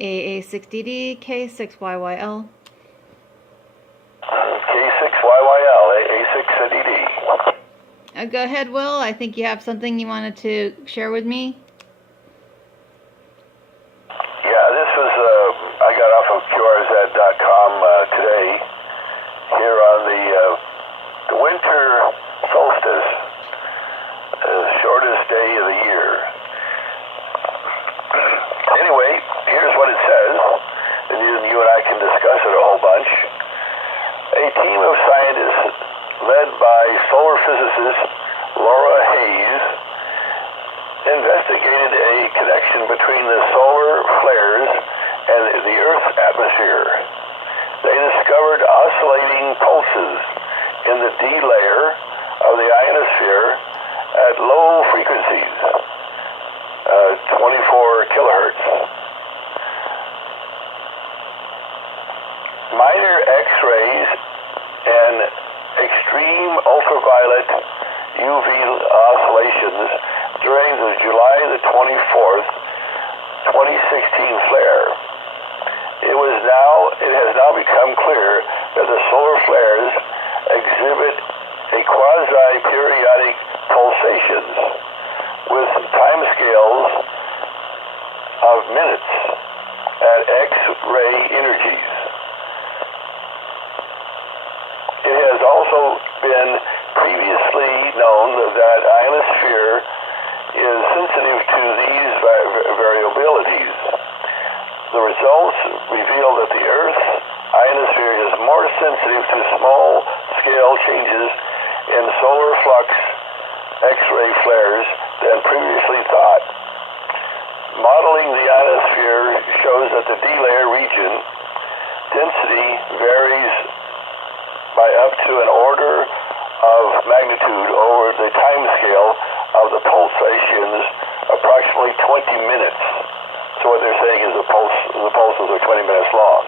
AA6DD K6YYL. K6YYL, AA6DD. Go ahead, Will. I think you have something you wanted to share with me. Yeah, this is, I got off of QRZ.com today, here on the winter solstice, the shortest day of the year. Anyway, here's what it says, and you and I can discuss it a whole bunch. A team of scientists led by solar physicist Laura Hayes investigated a connection between the solar flares and the Earth's atmosphere. They discovered oscillating pulses in the D layer of the ionosphere at low frequencies, 24 kilohertz. Minor X-rays and extreme ultraviolet UV oscillations during the July the 24th, 2016 flare. It has now become clear that the solar flares exhibit a quasi-periodic pulsations with timescales of minutes at X-ray energies. It has also been previously known that ionosphere is sensitive to these variabilities. The results reveal that the Earth's ionosphere is more sensitive to small-scale changes in solar flux X-ray flares than previously thought. Modeling the ionosphere shows that the D-layer region density varies by up to an order of magnitude over the time scale of the pulsations, approximately 20 minutes. So what they're saying is the pulses are 20 minutes long.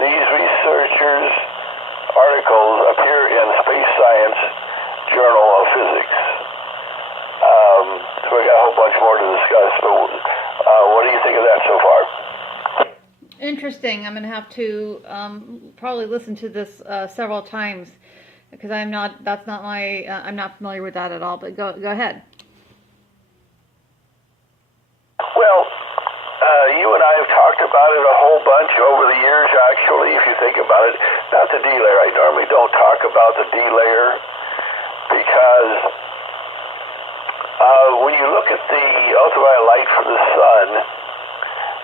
These researchers' articles appear in Space Science Journal of Physics. So we got a whole bunch more to discuss, but what do you think of that so far? Interesting. I'm going to have to probably listen to this several times because I'm not familiar with that at all. But go ahead. Well, you and I have talked about it a whole bunch over the years. Actually, if you think about it, not the D layer. I normally don't talk about the D layer because when you look at the ultraviolet light from the sun,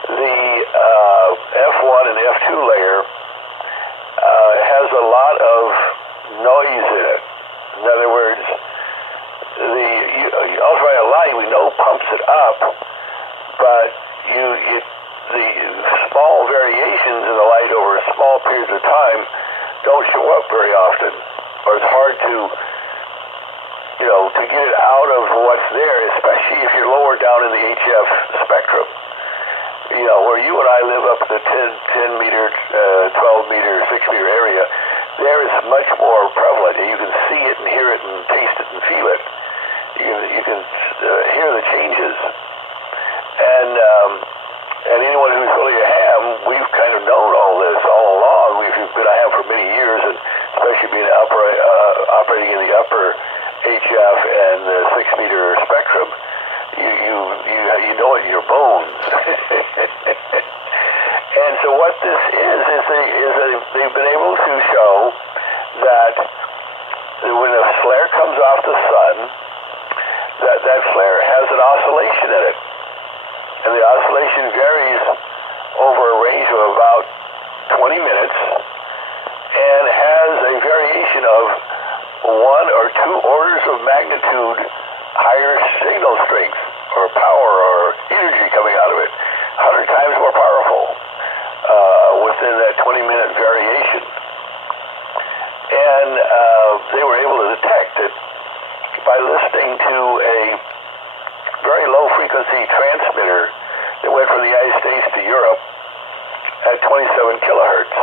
the F1 and F2 layer has a lot of noise in it. In other words, the ultraviolet light we know pumps it up, but the small variations in the light over small periods of time don't show up very often, or it's hard to get it out of what's there, especially if you're lower down in the HF spectrum. Where you and I live up in the 10 meter, 12 meter, 6 meter area, there is much more prevalent. You can see it and hear it and taste it and feel it. You can hear the changes. And anyone who's really a ham, we've kind of known all this all along. We've been a ham for many years, and especially being operating in the upper HF and the 6 meter spectrum. You know it in your bones. And so what this is they've been able to show that when a flare comes off the sun, that flare has an oscillation in it. And the oscillation varies over a range of about 20 minutes and has a variation of 1 or 2 orders of magnitude higher signal strength or power or energy coming out of it, 100 times more powerful within that 20-minute variation. And they were able to detect it by listening to a very low frequency transmitter that went from the United States to Europe at 27 kilohertz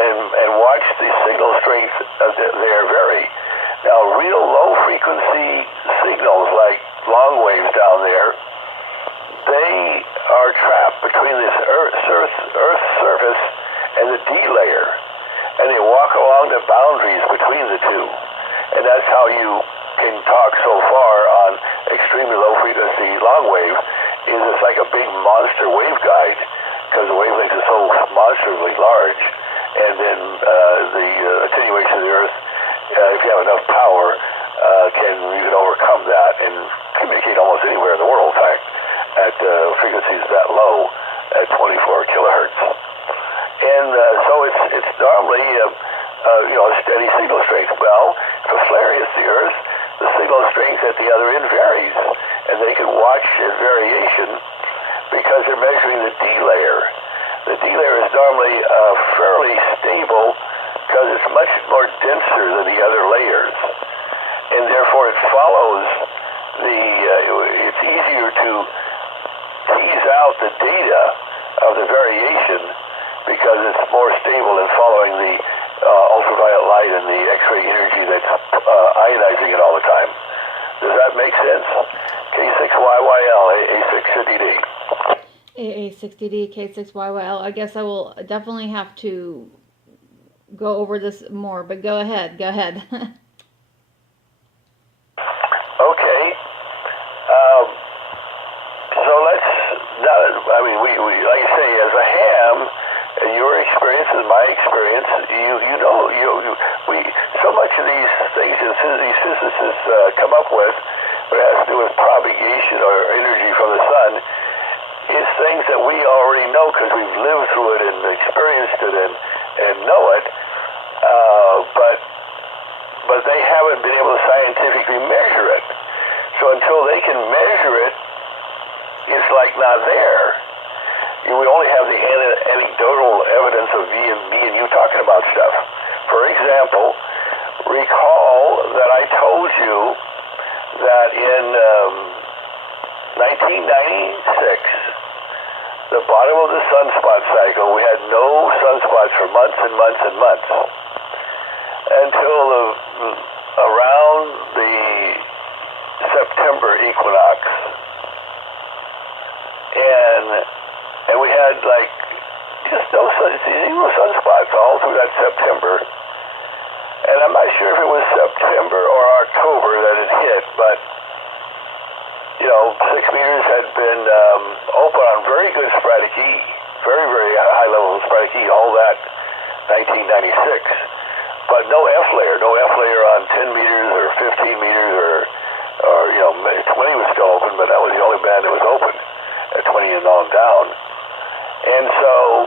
and watch the signal strength there vary. Now, real low frequency signals like long waves down there, they are trapped between this Earth drawn the boundaries between the two. And that's how you can talk so far on extremely low frequency long wave, is it's like a big monster waveguide, because the wavelength is so monstrously large. And then the attenuation of the Earth, if you have enough power, you can overcome that and communicate almost anywhere in the world, in fact, at frequencies that low, at 24 kilohertz. And so it's normally a steady signal strength. Well, if a flare hits the Earth, the signal strength at the other end varies, and they can watch its variation because they're measuring the D layer. The D layer is normally fairly stable because it's much more denser than the other layers, and therefore it follows it's easier to tease out the data of the variation because it's more stable than following the ultraviolet light and the X-ray energy that's ionizing it all the time. Does that make sense? K6YYL, AA6DD. AA6DD, K6YYL. I guess I will definitely have to go over this more, but go ahead. Okay. So let's, we like I say, as a ham, and your experience is my experience, so much of these things that these physicists come up with, what has to do with propagation or energy from the sun, is things that we already know because we've lived through it and experienced it and know it, but they haven't been able to scientifically measure it. So until they can measure it, it's like not there. We only have the anecdotal evidence of me and you talking about stuff. For example, recall that I told you that in 1996, the bottom of the sunspot cycle, we had no sunspots for months and months and months until around the September equinox. And we had like just zero sunspots all through that September. And I'm not sure if it was September or October that it hit, but 6 meters had been open on very good sporadic E, very, very high level of sporadic E, all that 1996. But no F layer on 10 meters or 15 meters or 20 was still open, but that was the only band that was open at 20 and on down. And so,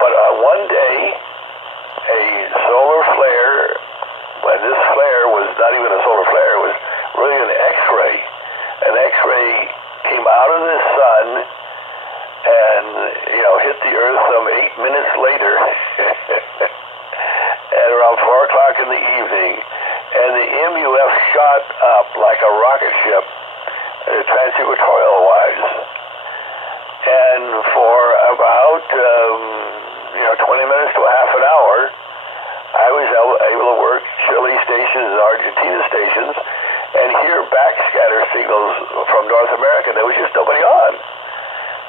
but one day, a solar flare, and this flare was not even a solar flare, it was really an X-ray. An X-ray came out of the sun and, hit the Earth some 8 minutes later at around 4 o'clock in the evening, and the MUF shot up like a rocket ship, transequatorial-wise. And for about 20 minutes to a half an hour, I was able to work Chile stations and Argentina stations and hear backscatter signals from North America. There was just nobody on.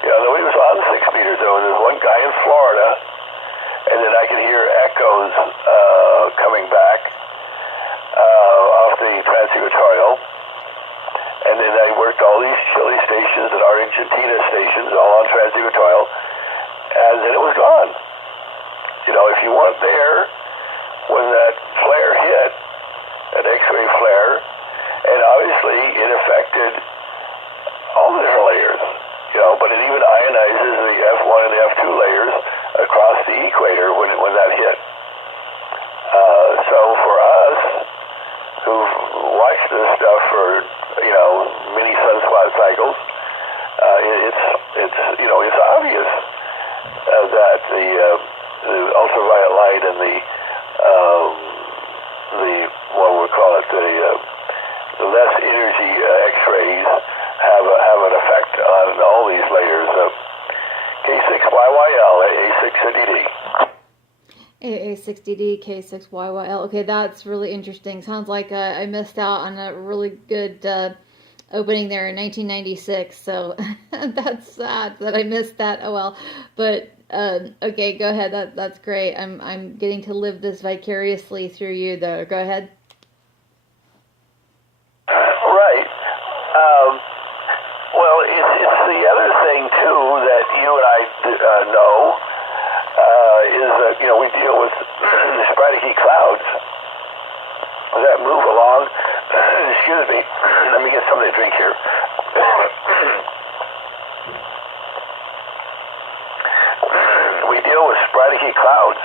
Nobody was on 6 meters. There was one guy in Florida, and then I could hear echoes coming back off the transequatorial. And then I worked all these Chile stations and Argentina stations, all on transequatorial, and then it was gone. If you weren't there when that flare hit, an X-ray flare, and obviously it affected all the different layers, but it even ionizes the F1 and F2 layers across the equator when that hit. So for us, who've watched this stuff for many sunspot cycles, it's obvious that the ultraviolet light and the what we call it the less energy X-rays have an effect on all these layers. K6YYL, AA6DD. AA6DD, K6YYL. Okay, that's really interesting. Sounds like I missed out on a really good opening there in 1996. So that's sad that I missed that. Oh well, but okay, go ahead. That's great. I'm getting to live this vicariously through you, though. Go ahead. Right. Well, it's the other thing too that you and I know is that we deal with sporadic clouds that move along. Excuse me. Let me get something to drink here. We deal with sporadic clouds,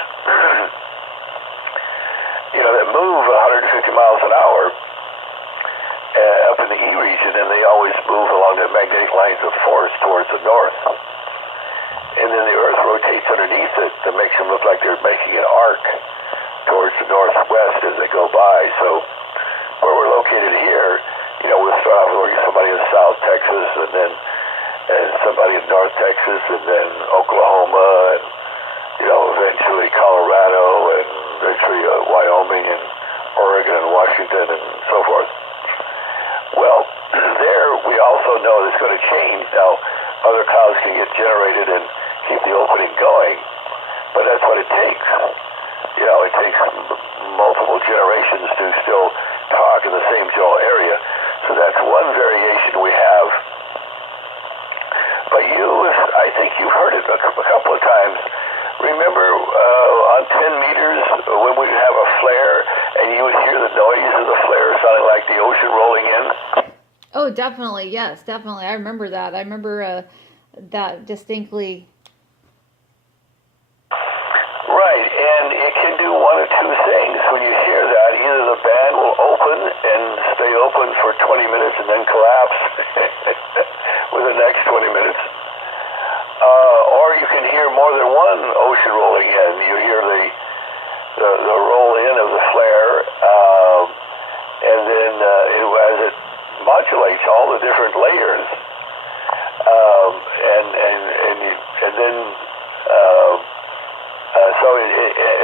that move 150 miles an hour up in the E region, and they always move along the magnetic lines of force towards the north. And then the Earth rotates underneath it that makes them look like they're making an arc towards the northwest as they go by. So where we're located here, we'll start off looking at somebody in South Texas, and somebody in North Texas, and then Oklahoma, and eventually Colorado, and eventually Wyoming, and Oregon, and Washington, and so forth. Well, there we also know it's going to change. Now, other clouds can get generated and keep the opening going, but that's what it takes. It takes multiple generations to still talk in the same general area. So that's one variation we have. But I think you've heard it a couple of times. Remember on 10 meters when we would have a flare and you would hear the noise of the flare sounding like the ocean rolling in? Oh, definitely. Yes, definitely. I remember that. I remember that distinctly. Right, and it can do one of two things. When you hear that, either the band will open and stay open for 20 minutes and then collapse with the next 20 minutes. Or you can hear more than one ocean rolling in. You hear the roll in of the flare, and then as it modulates all the different layers, and then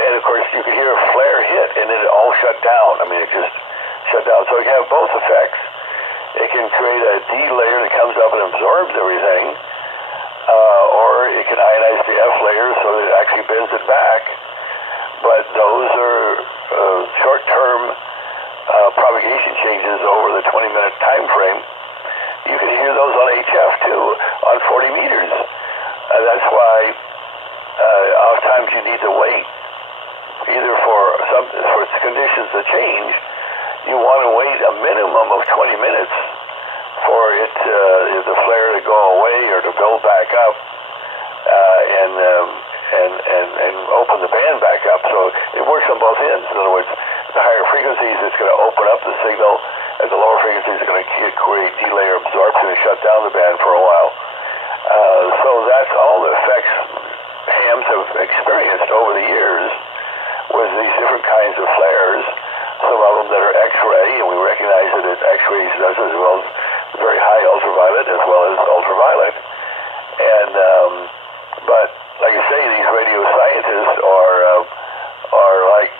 and of course you can hear a flare hit and then it all shut down. I mean, it just shut down. So it can have both effects. It can create a D layer that comes up and absorbs everything, or it can ionize the F layer so that it actually bends it back. But those are short-term propagation changes over the 20-minute time frame. You can hear those on HF too, on 40 meters. That's why oftentimes you need to wait, either for conditions to change. You want to wait a minimum of 20 minutes for the flare to go away or to build back up, and open the band back up. So it works on both ends. In other words, the higher frequencies, it's going to open up the signal, and the lower frequencies are going to create D-layer absorption and shut down the band for a while. So that's all the effects hams have experienced over the years with these different kinds of flares. Some of them that are X-ray, and we recognize that X-rays does as well as very high ultraviolet as well as ultraviolet. And but like I say, these radio scientists are like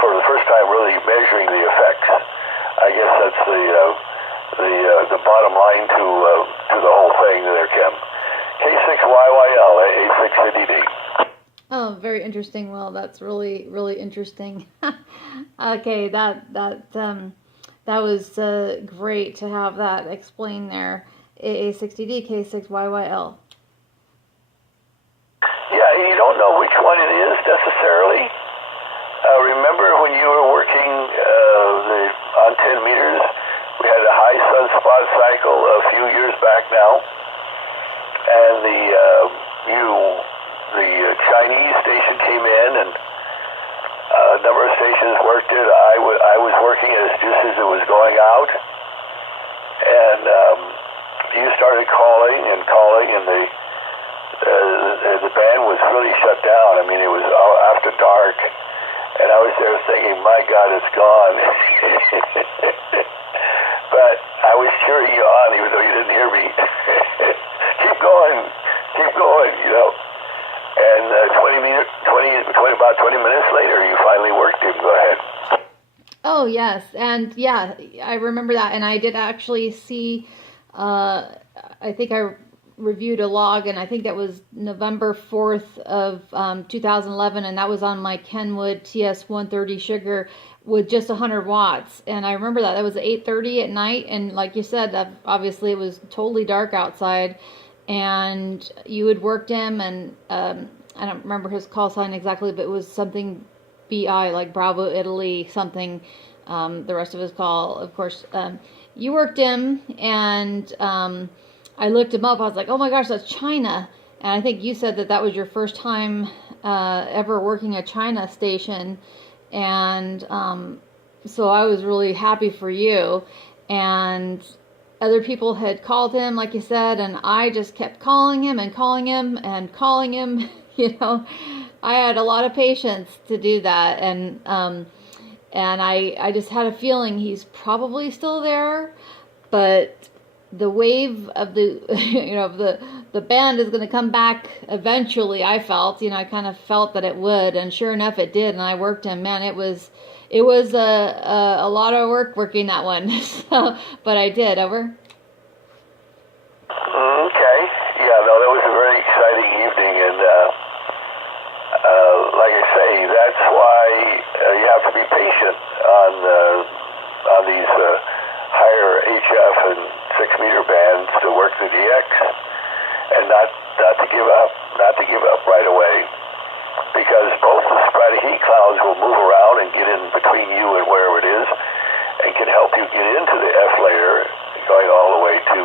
for the first time really measuring the effects. I guess that's the bottom line to the whole thing there, Kim. K6YYL, AA6DD. Oh, very interesting. Well, that's really, really interesting. Okay, that was great to have that explained there. AA6DD, K6YYL. Yeah, you don't know which one it is necessarily. Remember when you were working on 10 meters, we had a high sunspot cycle a few years back now, and the Chinese station came in, and a number of stations worked it. I was working it just as it was going out, and you started calling, and the band was really shut down. I mean, it was after dark, and I was there thinking, my God, it's gone. But I was cheering you on, even though you didn't hear me. Keep going, And about 20 minutes later, you finally worked him. Go ahead. Oh yes, and yeah, I remember that, and I did actually see. I think I reviewed a log, and I think that was November 4th of 2011, and that was on my Kenwood TS130 sugar with just 100 watts. And I remember that was 8:30 at night, and like you said, that obviously it was totally dark outside, and you had worked him, and I don't remember his call sign exactly, but it was something BI, like Bravo Italy something. The rest of his call, of course, you worked him, and I looked him up. I was like, oh my gosh, that's China. And I think you said that that was your first time ever working a China station, and so I was really happy for you. And other people had called him, like you said, and I just kept calling him and calling him and calling him. You know, I had a lot of patience to do that, and I just had a feeling he's probably still there, but the wave of the the band is going to come back eventually. I felt, I kind of felt that it would, and sure enough, it did. And I worked him. Man, it was a lot of work working that one. So, but I did. Over. Okay. Yeah, no, that was a very exciting evening, and like I say, that's why you have to be patient on these higher HF and 6-meter bands to work the DX, and not to give up, right away, because both the sporadic heat clouds will move around and get in between you and wherever it is, and can help you get into the F layer, going all the way to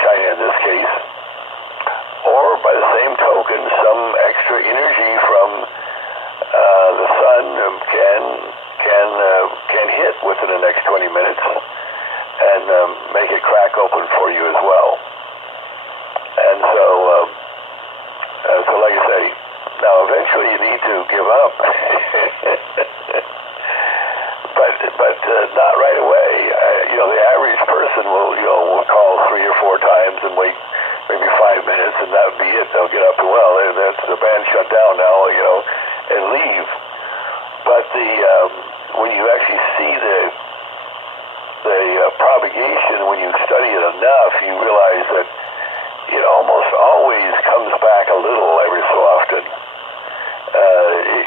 China in this case. Or by the same token, some extra energy from the sun can hit within the next 20 minutes and make it crack open for you as well. And so like I say, now eventually you need to give up, but not right away. The average person will call 3 or 4 times and wait maybe 5 minutes, and that would be it. They'll get up to, well, that's the band shut down now, and leave. But when you actually see the propagation, when you study it enough, you realize that it almost always comes back a little every so often.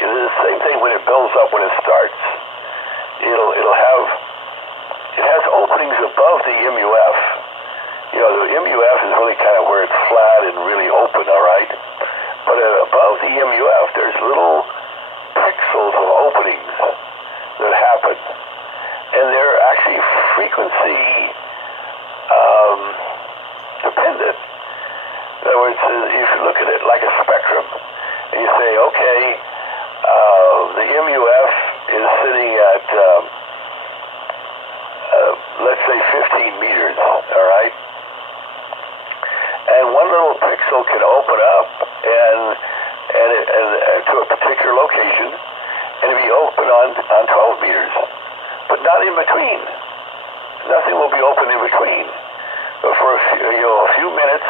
It's the same thing when it builds up. When it starts, it has openings above the MUF. The MUF is really kind of where it's flat and really open, all right? But above the MUF, there's little pixels of openings that happen. And they're actually frequency dependent. In other words, you should look at it like a spectrum. And you say, okay, the MUF is sitting at, let's say 15 meters, all right? And one little pixel can open up and to a particular location, and be open on 12 meters, but not in between. Nothing will be open in between. But for a few minutes,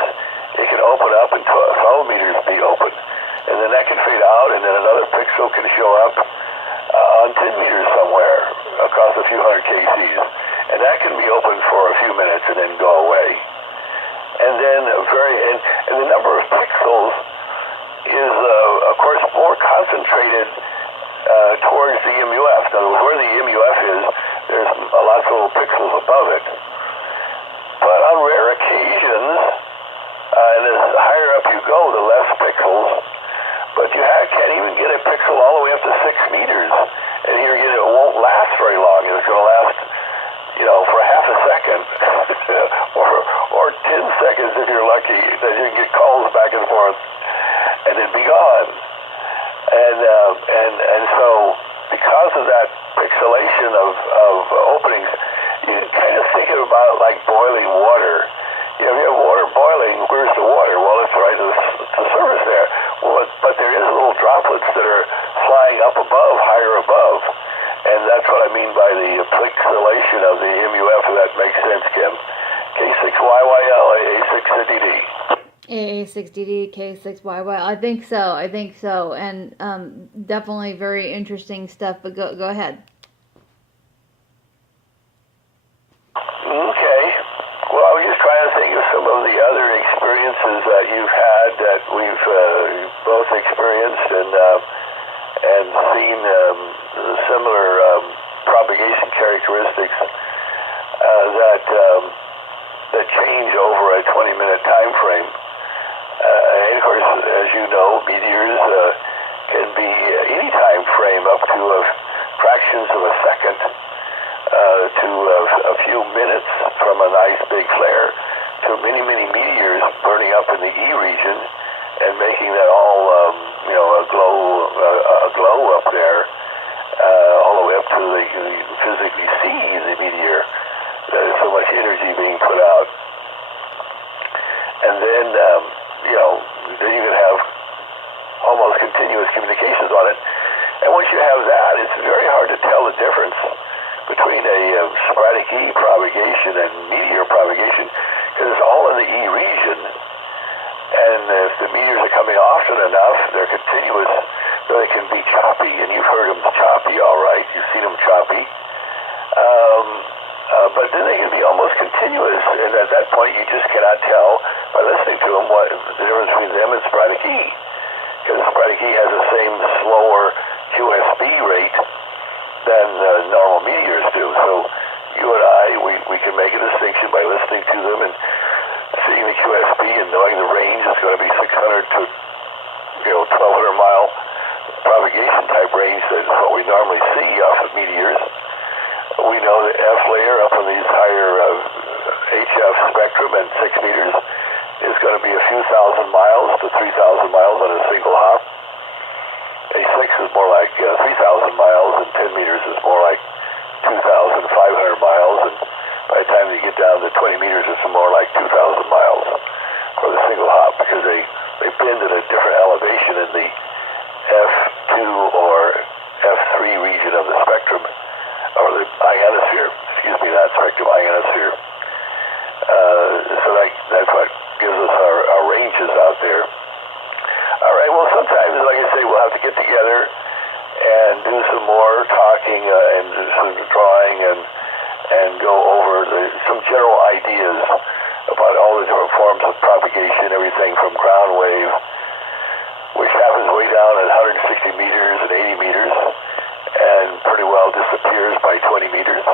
it can open up and 12 meters be open, and then that can fade out, and then another pixel can show up on 10 meters somewhere across a few hundred kcs, and that can be open for a few minutes and then go away. And then and the number of pixels is, of course, more concentrated towards the MUF. In other words, where the MUF is, there's lots of little pixels above it. But on rare occasions, and the higher up you go, the less pixels. But you can't even get a pixel all the way up to 6 meters. And here again, it won't last very long. It's going to last, for half a second, or 10 seconds if you're lucky, that you can get calls back and forth, and then be gone. And so, because of that pixelation of openings, you can kind of think about it like boiling water. If you have water boiling, where's the water? Well, it's right to the surface there. Well, but there is little droplets that are flying up above, higher above. And that's what I mean by the pixelation of the MUF, if that makes sense, Kim. K6YYL, AA6DD. AA6DD, K6YY. I think so. And definitely very interesting stuff, but go ahead. we've both experienced and seen similar propagation characteristics that change over a 20-minute time frame. And of course, as you know, meteors can be any time frame up to fractions of a second to a few minutes from a nice big flare to many, many meteors burning up in the E region and making that all, a glow up there, all the way up to you can physically see the meteor. There's so much energy being put out. And then, then you can have almost continuous communications on it. And once you have that, it's very hard to tell the difference between a sporadic E propagation and meteor propagation, because it's all in the E region. And if the meteors are coming often enough, they're continuous, though they can be choppy, and you've heard them choppy, all right. You've seen them choppy. But then they can be almost continuous, and at that point you just cannot tell by listening to them what the difference between them and sporadic E. Because sporadic E has the same slower QSB rate than normal meteors do. So you and I, we can make a distinction by listening to them and seeing the QSB and knowing the range is going to be 600 to 1,200 mile propagation type range. That's what we normally see off of meteors. We know the F layer up on these higher HF spectrum at 6 meters is going to be a few thousand miles to 3,000 miles on a single hop. A6 is more like 3,000 miles, and 10 meters is more like 2,500 miles, and by the time you get down to 20 meters, it's more like 2,000 miles for the single hop, because they bend at a different elevation in the F2 or F3 region of the spectrum, or the ionosphere, not spectrum, ionosphere. So that's what gives us our ranges out there. All right, well, sometimes, like I say, we'll have to get together and do some more talking and some drawing and go over some general ideas about all the different forms of propagation, everything from ground wave, which happens way down at 160 meters and 80 meters, and pretty well disappears by 20 meters,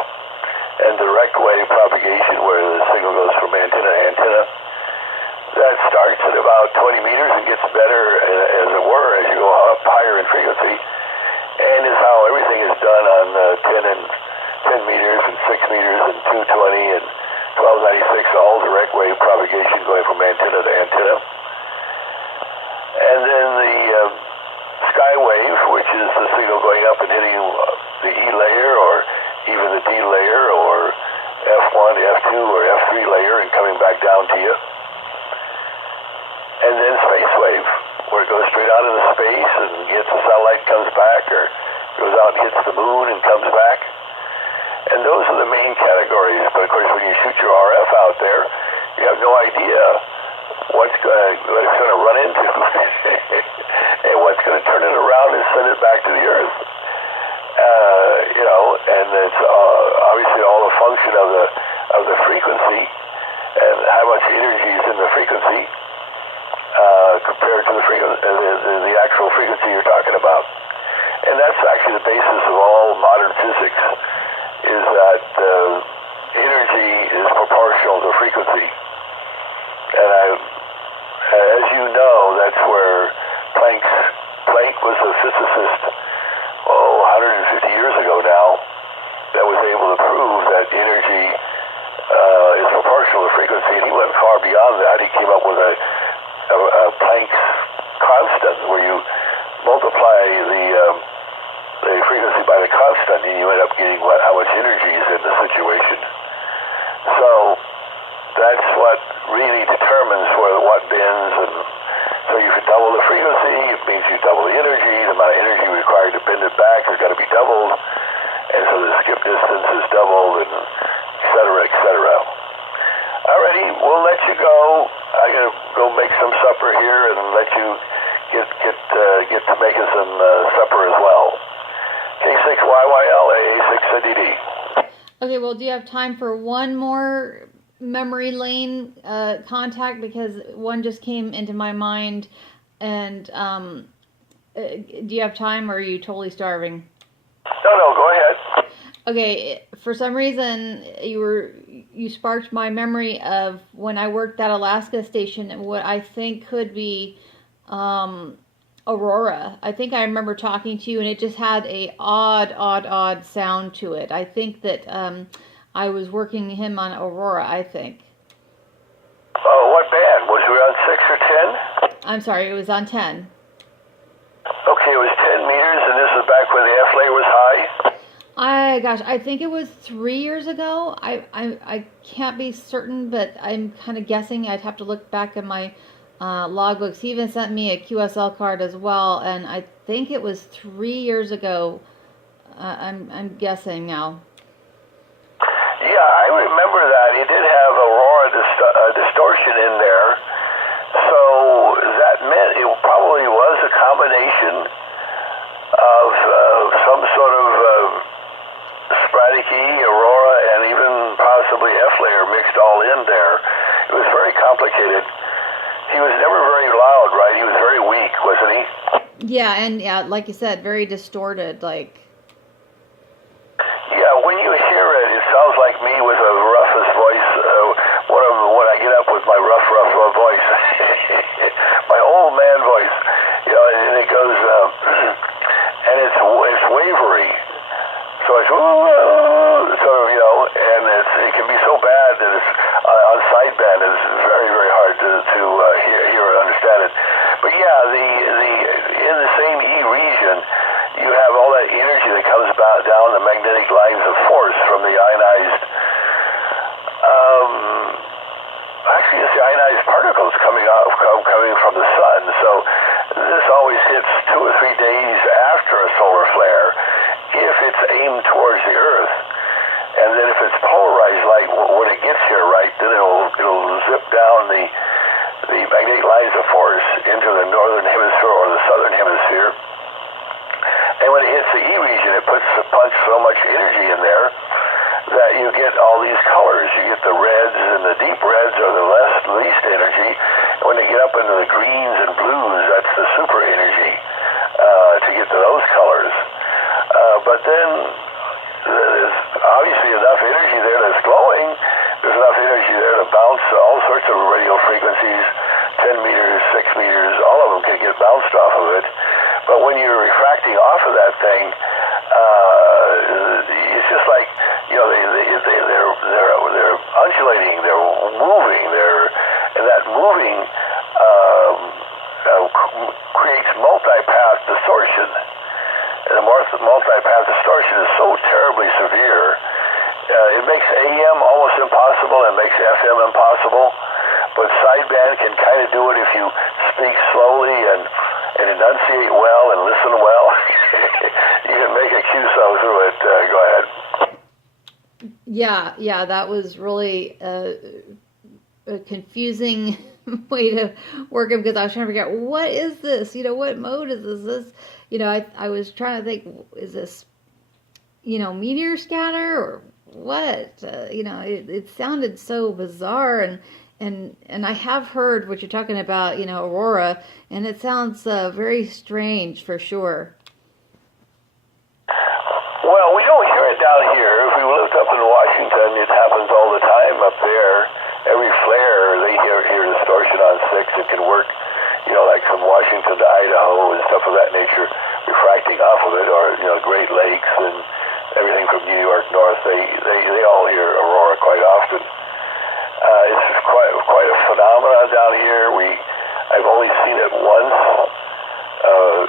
and direct wave propagation, where the signal goes from antenna to antenna. That starts at about 20 meters and gets better, as it were, as you go up higher in frequency, and is how everything is done on 10 meters and 6 meters and 220 and 1296, all direct wave propagation going from antenna to antenna. And then the skywave, which is the signal going up and hitting the E layer or even the D layer or F1, F2, or F3 layer and coming back down to you. And then space wave, where it goes straight out into space and hits the satellite, comes back, or goes out and hits the moon and comes back. And those are the main categories. But of course, when you shoot your RF out there, you have no idea what it's going to run into and what's going to turn it around and send it back to the Earth. And it's obviously all a function of the frequency and how much energy is in the frequency compared to the actual frequency you're talking about. And that's actually the basis of all modern physics, is that energy is proportional to frequency. And as you know, that's where Planck was a physicist, 150 years ago now, that was able to prove that energy is proportional to frequency, and he went far beyond that. He came up with a Planck's constant, where you multiply the frequency by the constant, and you end up getting how much energy is in the situation. So that's what really determines what bends. And so if you double the frequency, it means you double the energy. The amount of energy required to bend it back has got to be doubled, and so the skip distance is doubled, and et cetera, et cetera. Alrighty, we'll let you go. I gotta go make some supper here and let you get to making some supper as well. K6YYL AA6DD. Okay, well, do you have time for one more memory lane contact because one just came into my mind. And do you have time, or are you totally starving? No, go ahead. Okay, for some reason you sparked my memory of when I worked at Alaska Station and what I think could be Aurora. I think I remember talking to you, and it just had a odd sound to it. I think that I was working him on Aurora, I think. Oh, what band? Was we on 6 or 10? I'm sorry, it was on 10. Okay, it was 10 meters, and this is back when the F-lay was high? Gosh, I think it was 3 years ago. I can't be certain, but I'm kind of guessing. I'd have to look back at my logbooks. He even sent me a QSL card as well, and I think it was 3 years ago. I'm guessing now. Yeah, I remember that. He did have Aurora distortion in there. So that meant it probably was a combination of some sort of sporadic E, Aurora, and even possibly F-layer mixed all in there. It was very complicated. He was never very loud, right? He was very weak, wasn't he? Yeah, and yeah, like you said, very distorted, like. Yeah, when you hear it, it sounds like me with a roughest voice. When I get up with my rough voice, my old man voice, you know, and it goes, and it's wavery. So it's sort of, you know, and it can be so bad that it's on sideband. It's very hard to hear or understand it. But yeah, in the same E region, you have all that energy that comes down the magnetic lines of force from the ionized. Actually, it's the ionized particles coming from the sun. So this always hits 2 or 3 days after a solar flare, if it's aimed towards the Earth. And then if it's polarized light, when it gets here, right, then it'll zip down the magnetic lines of force into the northern hemisphere or the southern hemisphere. And when it hits the E region, it punch so much energy in there that you get all these colors. You get the reds, and the deep reds are the least energy. And when they get up into the greens and blues, that's the super energy to get to those colors. But then there's obviously enough energy there that's glowing. There's enough energy there to bounce all sorts of radio frequencies, 10 meters, 6 meters, all of them can get bounced off of it. But when you're refracting off of that thing, it's just like, you know, they're undulating, they're moving, and that moving creates multipath distortion. And the multipath distortion is so terribly severe, it makes AM almost impossible, and makes FM impossible. But sideband can kind of do it if you speak slowly and enunciate well and listen well. You can make a QSO through it. Go ahead. Yeah, that was really a confusing way to work it, because I was trying to figure out, what is this? You know, what mode is this? You know, I was trying to think, is this, you know, meteor scatter or what? You know, it sounded so bizarre, and I have heard what you're talking about, you know, Aurora, and it sounds very strange for sure. Well, we don't hear it down here. If we lived up in Washington, it happens all the time up there. Every flare, they hear distortion on 6. It can work, you know, like from Washington to Idaho and stuff of that nature, refracting off of it, or, you know, Great Lakes and everything from New York north. They all hear Aurora quite often. It's quite a phenomenon down here. I've only seen it once.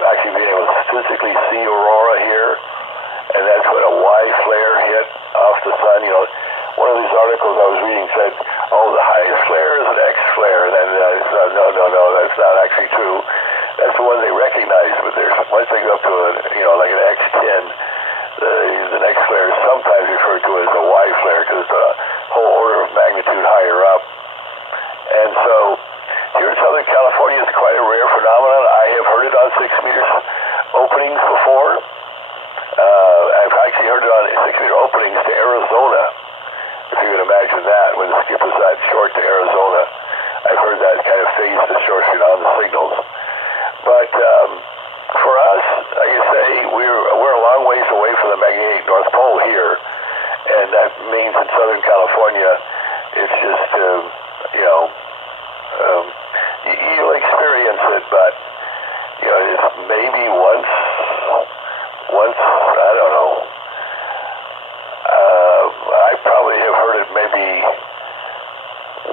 Actually being able to physically see Aurora here, and that's when a Y flare hit off the sun. You know, one of these articles I was reading said, "Oh, the highest flare is an X flare," and then no, that's not actually true. That's the one they recognize, but once they go up to like an X10, the next flare is sometimes referred to as a Y flare because it's a whole order of magnitude higher up. And so here in Southern California, it's quite a rare phenomenon. I have heard it on 6 meters openings before. I've actually heard it on 6 meter openings to Arizona, if you can imagine that, when the skip is short to Arizona. I've heard that kind of phase distortion on the signals. But for us, like I say, we're a long ways away from the magnetic North Pole here, and that means in Southern California, it's just you'll experience it, but it's maybe once I don't know. I probably have heard it maybe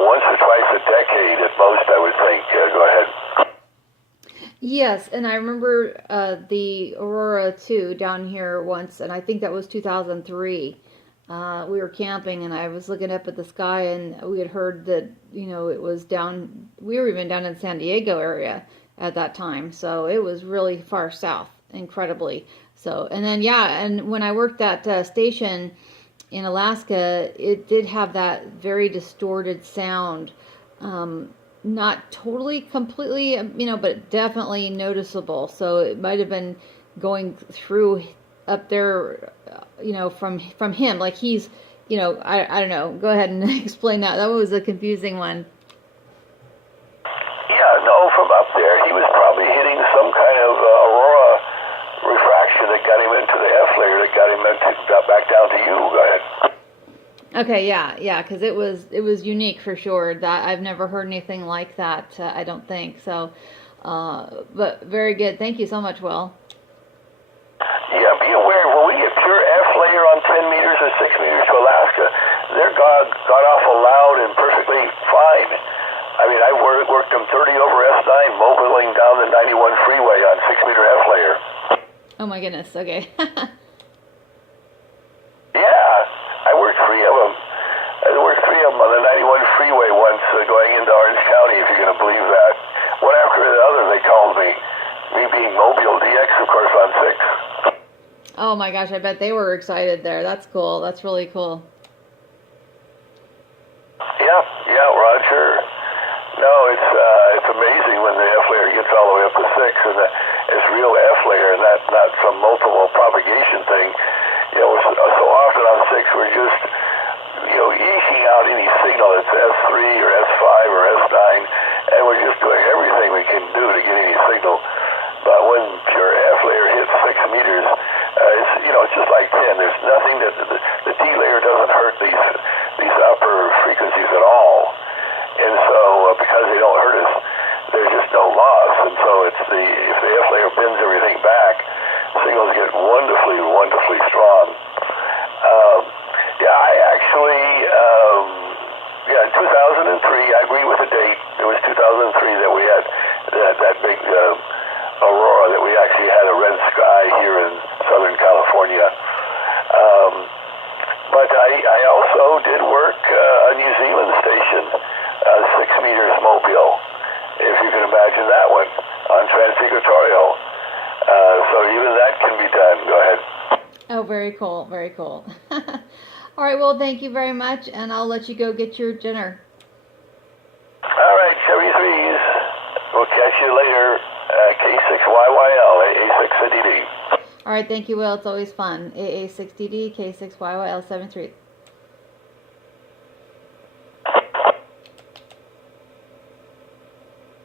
once or twice a decade at most, I would think. Go ahead. Yes, and I remember the aurora too down here once, and I think that was 2003. We were camping, and I was looking up at the sky, and we had heard that it was down. We were even down in San Diego area at that time, so it was really far south, incredibly. So, and then and when I worked at station in Alaska, it did have that very distorted sound. Not totally, completely, but definitely noticeable. So it might have been going through up there, from him. Like he's, I don't know. Go ahead and explain that. That was a confusing one. Yeah, no, from up there, he was probably hitting some kind of aurora refraction that got him into the F layer, that got back down to you. Go ahead. Okay, yeah, because it was unique for sure. That I've never heard anything like that. I don't think so. But very good. Thank you so much, Will. Yeah, be aware when we get pure F layer on 10 meters or 6 meters to Alaska, they're god awful loud and perfectly fine. I mean, I worked them 30 over S9, mobiling down the 91 freeway on 6 meter F layer. Oh my goodness. Okay. Yeah, I worked three of them. On the 91 freeway once, going into Orange County, if you're going to believe that. One after the other, they called me. Me being Mobile DX, of course, on 6. Oh my gosh, I bet they were excited there. That's cool. That's really cool. Yeah, Roger. No, it's amazing when the F layer gets all the way up to 6, and it's real F layer, and not some multiple propagation thing. So often on 6 we're just eking out any signal that's S3 or S5 or S9, and we're just doing everything we can do to get any signal. But when pure F layer hits 6 meters, it's just like 10. There's nothing that the D layer doesn't hurt these upper frequencies at all, and so because they don't hurt us, there's just no loss. And so if the F layer bends everything back, signals get wonderfully strong. I actually, in 2003, I agree with the date. It was 2003 that we had that big aurora, that we actually had a red sky here in Southern California. But I also did work a New Zealand station, 6 meters Mobile, if you can imagine that one, on Transequatorial. So even that can be done. Go ahead. Oh, very cool. Very cool. All right, well, thank you very much, and I'll let you go get your dinner. All right, Chevy 3s. We'll catch you later. K6YYL, AA6DD. All right, thank you, Will. It's always fun. AA6DD, K6YYL 73.